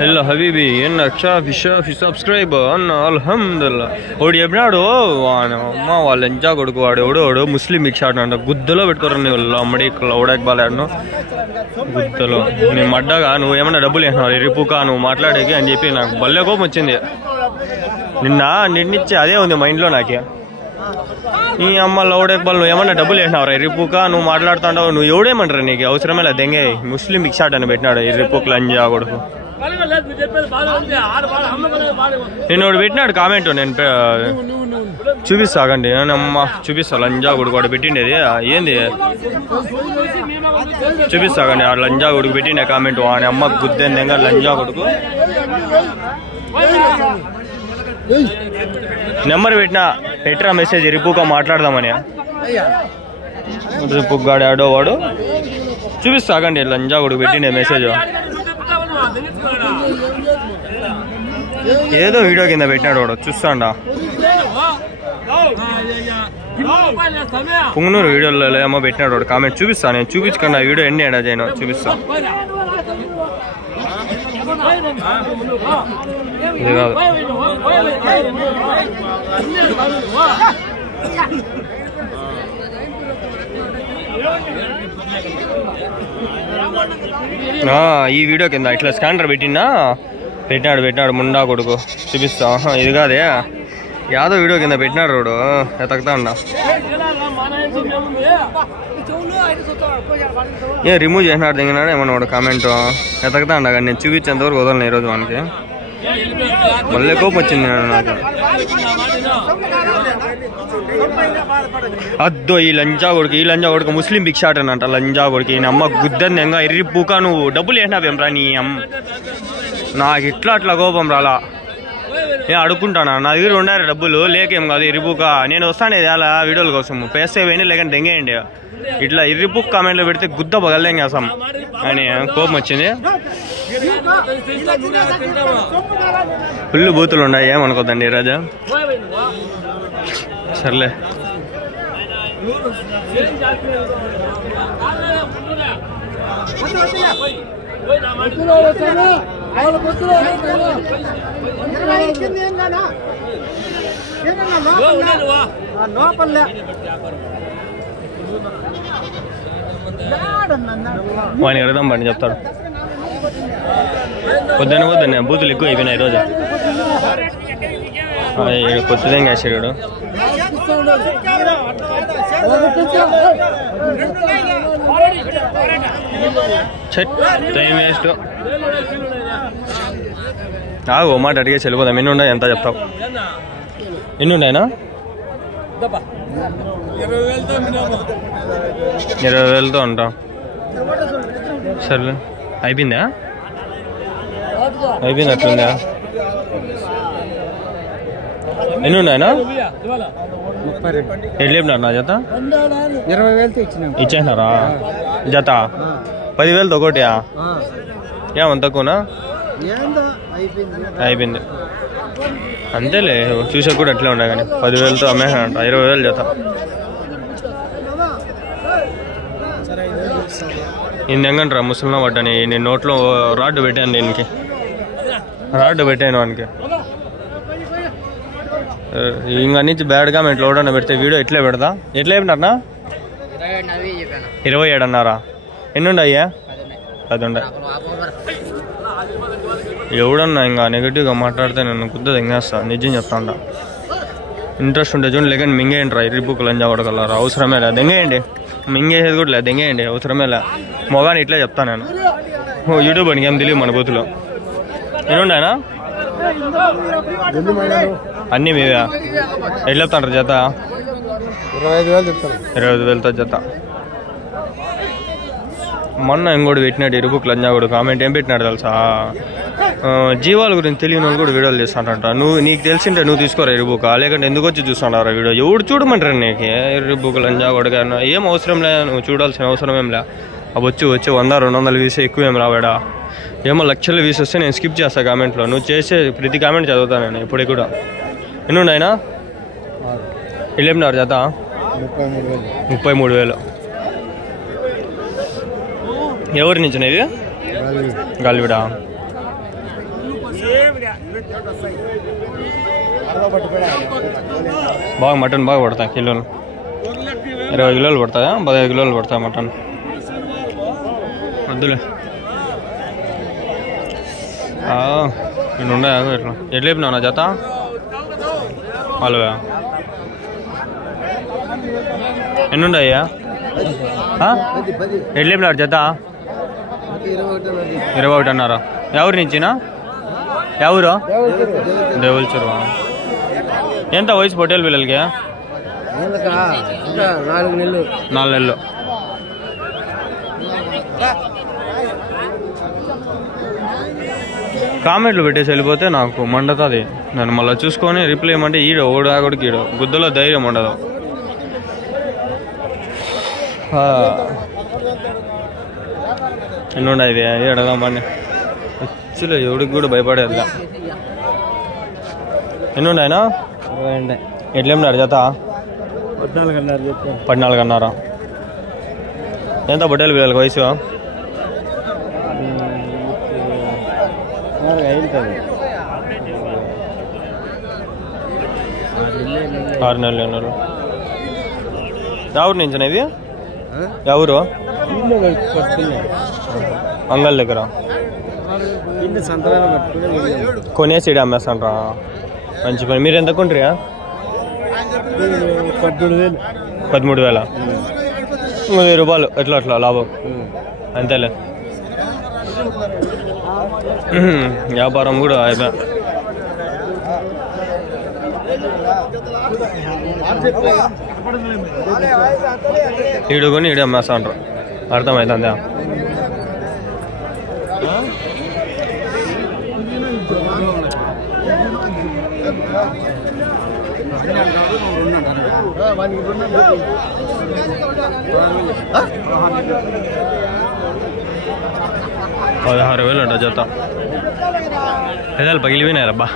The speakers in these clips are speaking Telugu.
హలో హబీబీ ఎన్న షాఫీ షాఫీ సబ్స్క్రైబర్ అన్న అల్హమ్దుల్లా వాడు చెప్పినాడు అమ్మ వాళ్ళు ఎంజా కొడుకు వాడు ముస్లిం భిక్షాడు అంట గుద్దలో పెట్టుకోరండి వాళ్ళు అమ్మడి ఉడక బాలేడు గుద్దలో నేను మడ్డగా నువ్వు ఏమన్నా డబ్బులు వేసినావు రిపుకా నువ్వు మాట్లాడేకి అని చెప్పి నాకు భలే కోపం వచ్చింది నిన్నిచ్చి అదే ఉంది మైండ్లో నాకే ఈ అమ్మ లౌడేక్ బాల్ నువ్వు ఏమన్నా డబ్బులు వేసినావు రిపుకా నువ్వు మాట్లాడుతుంటావు నువ్వు ఎవడేమంటారు నీకు అవసరమే లేదు దెంగే ముస్లిం భిక్షాడు అని పెట్టినాడు ఈ రిపుక్ లంజా కొడుకు నేను ఒకటి పెట్టినాడు కామెంట్ నేను చూపిస్తాగండి అమ్మ చూపిస్తా లంజా కొడుకు వాడు పెట్టిండేది ఏంది చూపిస్తాగండి ఆ లంజా కొడుకు పెట్టిండే కామెంట్ వాడి అమ్మ గుద్దేందేగా లంజా కొడుకు నెంబర్ పెట్టరా మెసేజ్ రిపుగా మాట్లాడదామని రిపుక్ గాడు ఆడో వాడు చూపిస్తాగండి లంజా కొడుకు పెట్టిండే మెసేజ్ ఏదో వీడియో కింద పెట్టినాడు వాడు చూస్తాండా పుంగనూరు వీడియోలో ఏమో పెట్టినాడు వాడు కామెంట్ చూపిస్తా నేను చూపించకుండా వీడియో ఎన్ని ఏడా చేయను చూపిస్తా ఇది కాదు ఈ వీడియో కింద ఇట్లా స్కానర్ పెట్టినాడు ముండా కొడుకు చూపిస్తా ఇది కాదే యాదో వీడియో కింద పెట్టినాడు రోడు ఎతకుతా ఉండా ఏ రిమూవ్ చేసినాడు దిగినాడు ఏమన్నా వాడు కామెంట్ ఎతకుతా ఉండా కానీ నేను చూపించేంతవరకు వదలను ఈరోజు వానికి మళ్ళీ కోపం వచ్చింది నాకు అద్దో ఈ లంజా కొడుకు ముస్లిం భిక్షాట్ అంట లంజా కొడుకు ఈయన అమ్మ గుద్దని ఎంగా ఎర్రి పూక నువ్వు డబ్బులు వేసినావేం రా నీ అమ్మ నాకు అట్లా కోపం రాలా నేను అడుక్కుంటానా నా దగ్గర ఉండారు డబ్బులు లేకేం కాదు ఇరిపుక నేను వస్తానే అలా వీడియోల కోసం పేస్తే పోయినా లేకంటే దెంగేయండి ఇట్లా ఇర్రిపుక్ కామెంట్లో పెడితే గుద్ద పగలదేంగేసాం అని కోపం వచ్చింది ఫుల్ బూతులు ఉన్నాయి ఏమనుకోద్దండి ఈరోజు సర్లే వాడిని ఎడదాం బండి చెప్తాడు పొద్దున్న బూతులు ఎక్కువ అయిపోయినాయి ఈరోజు కొత్తదేం కాసాడు టైం వేస్ట్ ఓ మాట అడిగే చెల్లిపోదాం ఎన్ని ఉన్నాయి ఎంత చెప్తావు ఎన్ని ఉన్నాయినా 20,000తో ఉంటాం సర్లే అయిపోయింది అట్లుందా ఎన్ని ఉన్నాయనా ఎట్లా చెప్పినారు నా జత 20,000 ఇచ్చేసినారా జత 10,000తో ఒకటి ఏమంత తక్కువనా అయిపోయింది అంతేలే చూసా కూడా అట్లే ఉన్నాయి కానీ 10,000తో అమ్మేసానంట 20,000 జత నేను ఎంగంటారా ముసలినా పడ్డాని నేను నోట్లో రాడ్డు పెట్టాను దీనికి వానికి ఇంకా నుంచి బ్యాడ్ కామెంట్లు ఎవడన్నా పెడితే వీడియో ఎట్లా పెడతా ఎట్లా చెప్పినారనా 27 అన్నారా ఎన్ని ఉండయ్యా 10 ఉండే ఎవడన్నా ఇంకా నెగిటివ్గా మాట్లాడితే నేను కుద్దది ఎంగేస్తా నిజం చెప్తాండా ఇంట్రెస్ట్ ఉంటే చూడండి లేకండి మింగేయండి రిపుక్ లంజా కొడగలరా అవసరమే లేదు దెంగేయండి మింగేసేది కూడా లేదు దెంగేయండి అవసరమే లే మొగాని ఇట్లా చెప్తాను నేను యూట్యూబ్ అని ఏం తెలియదు మన బూతులో ఎన్నుండాయనా అన్నీ మీవే ఎట్లా చెప్తాంటారు జత 25,000తో జత మొన్న ఇంకోటి పెట్టినాడు ఇరుపుక్ లంజా కూడా కామెంట్ ఏం పెట్టినాడు తెలుసా జీవాల గురించి తెలియని వాళ్ళు కూడా వీడియోలు చేస్తాంట నీకు తెలిసింటే నువ్వు తీసుకోరా ఇరుబుక్ లేకంటే ఎందుకు వచ్చి చూస్తాడారా వీడియో ఎవడు చూడమంటారు నీకు ఇరుబుక్ లంజా కూడా ఏం అవసరం లే నువ్వు చూడాల్సిన అవసరం ఏం లే అవి వచ్చి 100-200 వ్యూస్ ఎక్కువ ఏం రావాడా ఏమో లక్షల వ్యూస్ వస్తే నేను స్కిప్ చేస్తాను కామెంట్లో నువ్వు చేసే ప్రతి కామెంట్ చదువుతాను నేను ఇప్పుడు కూడా ఎన్ని ఉన్నాయినా వెళ్ళేమినారు జత 33,000 ఎవరి నుంచి ఇవి గాలివిడా బాగా మటన్ బాగా పడతాయి కిలోలు 20 కిలోలు పడతాయా 15 కిలోలు పడతాయి మటన్ వద్దులే నేను ఉన్నాయా ఎట్లా ఎట్లా చెప్పినావు నా జత వాళ్ళవా ఎన్ని ఉన్నాయ్యా ఎట్లా చెప్పినారు జత 21 అన్నారా ఎవరి నుంచినా ఎవరు దేవుల్చరు ఎంత వయసు పొట్టేలు పిల్లలకి 4 నెలలు కామెంట్లు పెట్టేసి వెళ్ళిపోతే నాకు మండుతుంది నేను మళ్ళీ చూసుకొని రిప్లై ఇవ్వమంటే ఓడాగొడికి గుద్దలో ధైర్యం ఉండదు ఎన్నుండ ఇది అడగదామని వచ్చులే ఎవడికి కూడా భయపడేదిగా ఎన్నుండాయనా ఎట్లేమన్నారు జత 14 అన్నారా ఎంత పొట్టేలు పిల్లలకి వయసు 6 నెలలు ఎవరు నుంచి ఇవి ఎవరు అంగల్ దగ్గర కొనేసి అమ్మేస్తాండ్రా మంచి పని మీరు ఎంత కొంటారా 13,000 1000 రూపాయలు ఎట్లా అట్లా లాభం అంతేలే వ్యాపారం కూడా అయిపోయా ఈడుకొని ఈడు అమ్మేస్తా అంటారు అర్థమవుతుందా పదహారు వేలు అంట జత పెదాలు పగిలిపోయినారబ్బా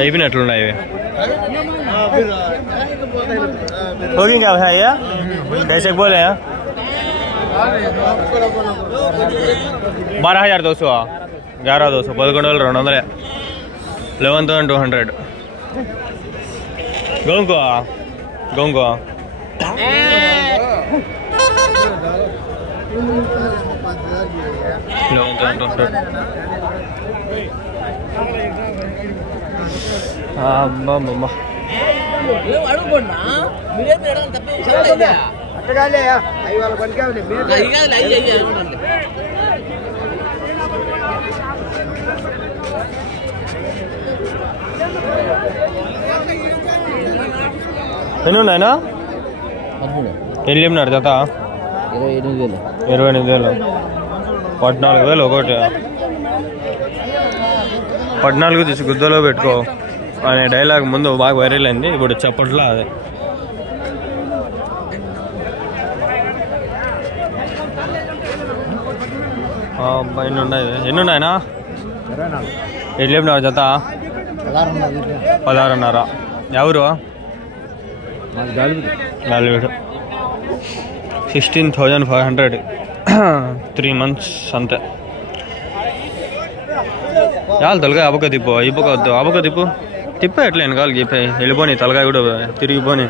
అయిపోయినట్లున్నాయి होगी क्या भैया कैसे बोले हैं 12,200 11,200 11,200 11,200 గోంగో గోంగో అమ్మమ్మ ఎన్ని ఉన్నాయనా ఎన్ని చెప్పినారు జత 28,000 14,000 ఒకటి 14 తీసి గుద్దలో పెట్టుకో అనే డైలాగ్ ముందు బాగా వైరల్ అయింది ఇప్పుడు చెప్పట్లా అదే ఎన్ని ఉన్నాయి ఎన్ని ఉన్నాయనా ఎట్లా చెప్పినారు జత 16,500 ఎవరు 16,500 3 months అంతే చాలు తలకాయ అబక తిప్పు అయిపోవద్దు అబక తిప్పు తిప్పే ఎట్లా వెనకాలకి చెప్పాయి వెళ్ళిపోని తలకాయ కూడా తిరిగిపోని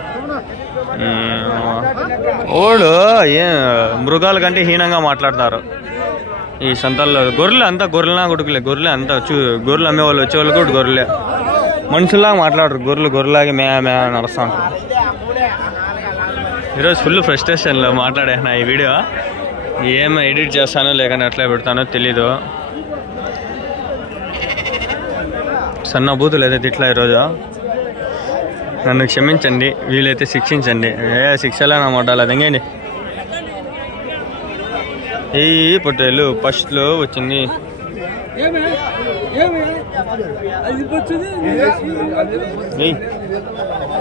ఓడు ఏ మృగాల కంటే హీనంగా మాట్లాడతారు ఈ సంతల్లో గొర్రెలు అంతా గొర్రెలా కొడుకులే గొర్రెలే అంతా గొర్రెలు అమ్మేవాళ్ళు వచ్చేవాళ్ళు కూడా గొర్రెలే మనుషుల్లాగా మాట్లాడరు గొర్రెలాగే మే నడుస్తూ ఉంటారు ఈరోజు ఫుల్ ఫ్రస్ట్రేషన్లో మాట్లాడాను ఈ వీడియో ఏం ఎడిట్ చేస్తానో లేకని ఎట్లా పెడతానో తెలీదు సన్న బూతులు అయితే తిట్లా ఈరోజు నన్ను క్షమించండి వీలైతే శిక్షించండి శిక్షలే నా మొట్టాలి అదండి ఈ పొట్టేలు ఫస్ట్లో వచ్చింది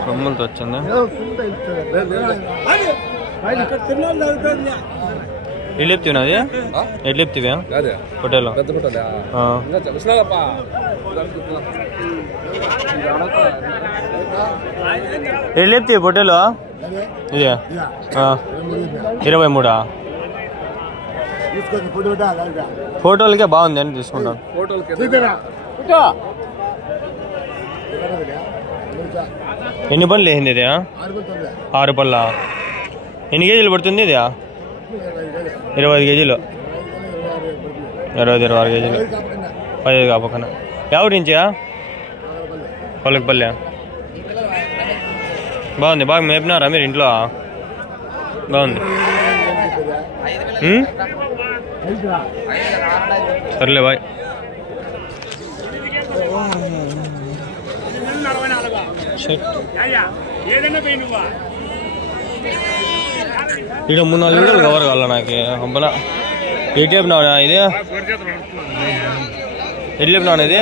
కొమ్ములతో వచ్చిందా ఎట్లేపుతున్నది ఎట్లేపుతివా పొట్టేలు ఎట్లేపుతాయి పొట్టేలు ఇదే 23 ఫోటోలకే బాగుంది అని తీసుకుంటాను. ఎన్ని పళ్ళు వేసింది ఇది? 6 పళ్ళ. ఎన్ని కేజీలు పడుతుంది ఇది? 25 కేజీలు. 26 కేజీలు. 15 కాపకన. ఎవరి నుంచా? పల్లెపల్లె. బాగుంది. బాగా మేపినారా మీరు ఇంట్లో? బాగుంది. సర్లే బాయ్. ఇక్కడ 3-4 వీడియోలు కవర్ కావాల నాకు. అబ్బలా ఎటు చెప్పినావు ఇది? ఎటు చెప్పినావు ఇది?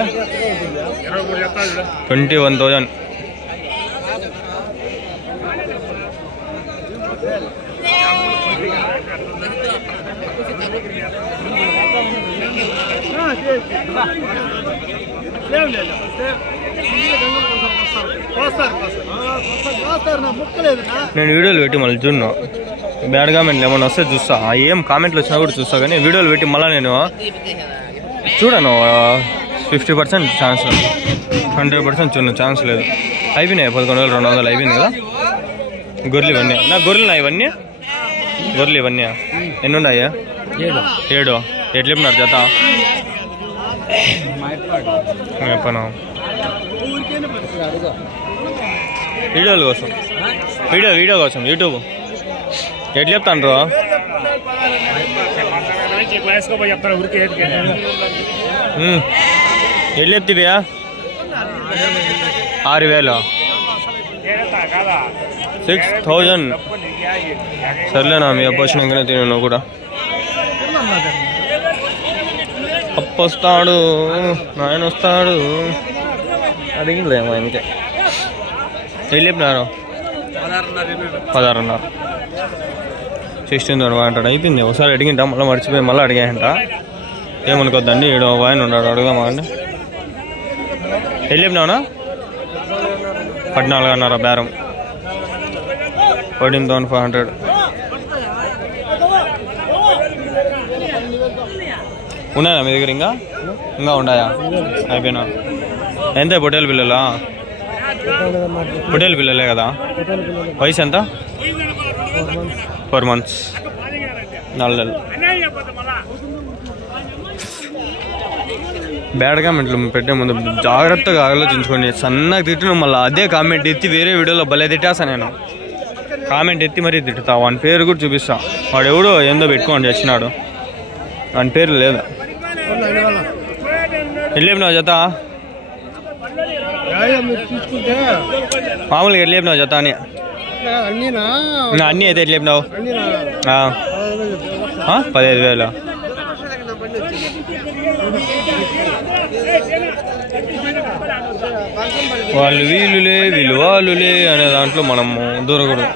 21,000. నేను వీడియోలు పెట్టి మళ్ళీ చూడను. బ్యాడ్ కామెంట్లు ఏమన్నా వస్తే చూస్తా. ఏం కామెంట్లు వచ్చినా కూడా చూస్తా, కానీ వీడియోలు పెట్టి మళ్ళీ నేను చూడను. 50% ఛాన్స్, 100% చూడను. ఛాన్స్ లేదు. అయిపోయినాయి 11,200 అయిపోయింది కదా. గొర్రెలు ఇవన్నీ నా గొర్రెలు. ఇవన్నీ గొర్రెలు ఇవన్నీ ఎన్ని ఉన్నాయా? 7. ఎట్లా చెప్పినారు జత? చెప్పను. వీడియోల కోసం, వీడియో కోసం యూట్యూబ్. ఎట్లా చెప్తాను? ఎట్లా చెప్తివా? 6,000. 6,000. సర్లేనా, మీ అప్ప వచ్చినాకనే తిను. నువ్వు కూడా అప్ప వస్తాడు, నాయన వస్తాడు. అడిగిందేమో ఆయనకే. ఎట్లా చెప్పినారు? 16,500. 16,000 అంటాడు. అయిపోయింది. ఒకసారి అడిగింటా, మళ్ళీ మర్చిపోయి మళ్ళీ అడిగాయంట. ఏమనుకోద్దండి, ఈడు ఒక ఆయన ఉన్నాడు, అడుగుదామా అండి. ఎట్లా చెప్పినావునా? 14,500 బేరం. 14,500. ఉన్నాయా మీ దగ్గర? ఇంకా ఉన్నాయా? అయిపోయినా. ఎంత పొట్టేల పిల్లలా? పొట్టేల పిల్లలే కదా. వయసు ఎంత? 4 months. 4 నెలలు. బ్యాడ్ కామెంట్లు పెట్టే ముందు జాగ్రత్తగా ఆలోచించుకోండి. సన్నగా తిట్టిన మళ్ళీ అదే కామెంట్ ఎత్తి వేరే వీడియోలో భలే తిట్టేస్తా. నేను కామెంట్ ఎత్తి మరీ తిట్టుతా. వాని పేరు కూడా చూపిస్తా. వాడు ఎవడో ఏందో పెట్టుకోండి వచ్చినాడు, వాని పేరు లేదా. వెళ్ళేపినావు జత? మామూలుగా వెళ్ళేపినావు జత అని? అన్నీ అయితే వెళ్ళేపినావు? 15,000. వాళ్ళు వీళ్ళులే, వీళ్ళు వాళ్ళులే అనే దాంట్లో మనం దూరకూడదు.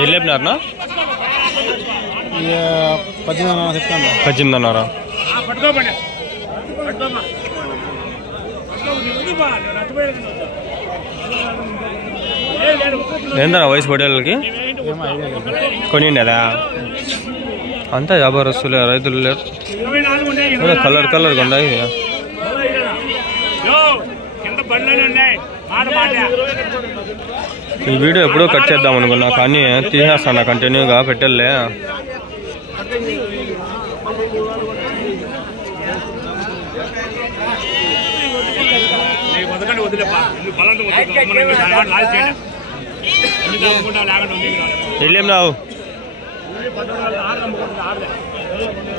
వెళ్ళేపినారనా? 18,500. ఏందన్నా వయసు పొట్టేళ్ళకి? కొనిండేదా? అంతా వ్యాపారస్తులే, రైతులు లేరు. కలర్ కలర్గా ఉన్నాయి. ఈ వీడియో ఎప్పుడో కట్ చేద్దాం అనుకున్నా, కానీ తీసేస్తాను కంటిన్యూగా పెట్టలే. వెళ్ళేం రావు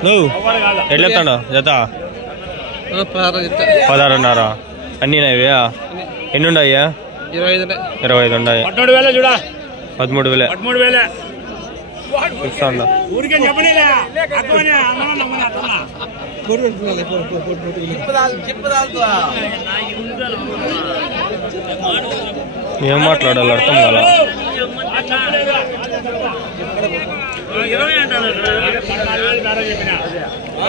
నువ్వు ఎట్లా చెప్తాడు జత? 16,500. అన్నీ నావే? ఎన్ని ఉన్నాయా? 25 ఉన్నాయి. 13,000 ఇస్తాను. ఏం మాట్లాడాలి అర్థం కదా.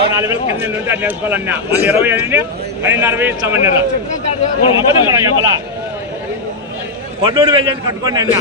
4,000 కింద ఉంటే అది నేర్చుకోవాలన్నా. వాళ్ళు 20 12,60 ఇస్తామన్నారు. పడ్డోడు వెళ్ళేది కట్టుకోండి అన్నా.